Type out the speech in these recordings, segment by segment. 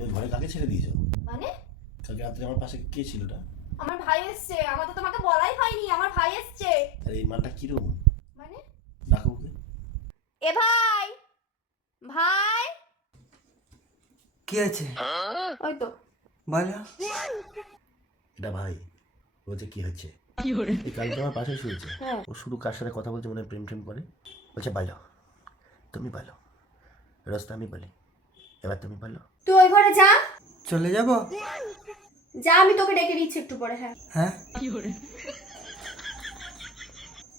তুমি ঘরে কাকে ছেড়ে দিয়েছো? মানে কালকে রাত্রে আমার পাশে কে ছিল ওটা? আমার ভাই এসছে, আমার তো তোমাকে বলাই হয়নি, আমার ভাই এসছে। আর এই মালটা কিরকম? মানে ডাকো ওকে। এ ভাই, ভাই কি আছে? ওই তো বলো। এটা ভাই বলছে কি হচ্ছে? কি করে? এই কালকে আমার পাশে শুয়েছে। হ্যাঁ। ও শুধু কার সাথে কথা বলছে মনে হয় প্রেম টেম করে। বলছে বলো, তুমি বলো। রাস্তা আমি বলি, এবার তুমি বলো। তুই ওই ঘরে যা, চলে যাব? যা, আমি তোকে ডেকে দিচ্ছি একটু পরে। হ্যাঁ, হ্যাঁ কি করে?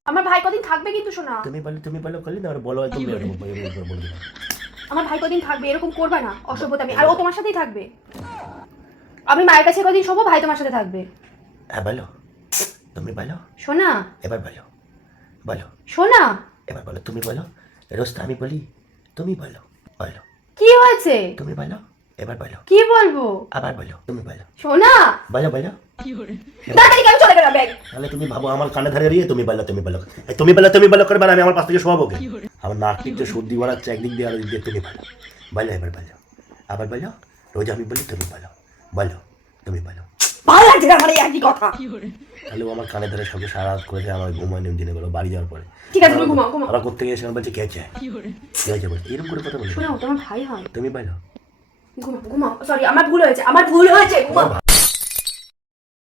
আমার ভাই কদিন থাকবে কিন্তু শোনা। তুমি বলো করলে না, আর বলো একদম বলে দিলাম। আমার ভাই কদিন থাকবে, এরকম করবে না অসভ্যতামি। আর ও তোমার সাথেই থাকবে। আমি মায়ের কাছে কদিন শোবো, ভাই তোমার সাথে থাকবে। হ্যাঁ বলো, তুমি বলো। শোনা, এবার বলো, বলো শোনা, এবার বলো। তুমি বলো, রাস্তা আমি বলি, তুমি বলো। বলো, কি হয়েছে? তুমি বলো। এবার বলো, কি বলবো? আবার বলো, তুমি বলো। শোনা, বলো বলো। তাড়াতাড়ি কেন চলে গেলাম ব্যাগ। তাহলে তুমি ভাবো আমার কানে ধরে গিয়ে তুমি বলো, তুমি বলো। এই তুমি বলো করে আমি আমার পাশ থেকে শোয়াবো কে? আমার নাক টিকতে সর্দি বাড়াচ্ছে একদিক দিয়ে আর দিক দিয়ে। তুমি বলো, বলো এবার বলো। আবার বলো, রোজ আমি বলি তুমি বলো। বলো, তুমি বলো। ভালো লাগছে না আমার এই একই কথা। তাহলে ও আমার কানে ধরে সঙ্গে সারা রাত করেছে, আমার ঘুমায় নেম দিনে গেলো বাড়ি যাওয়ার পরে। ঠিক আছে, তুমি ঘুমাও, ঘুমাও। আবার কোথা থেকে এসে আমার বলছে কে আছে, কি হয়েছে বলছে এরকম করে কথা বলে। শোনো, তোমার ভাই হয়। তুমি বলো। ঘুমাও, ঘুমাও। সরি, আমার ভুল হয়েছে, ঘুমাও।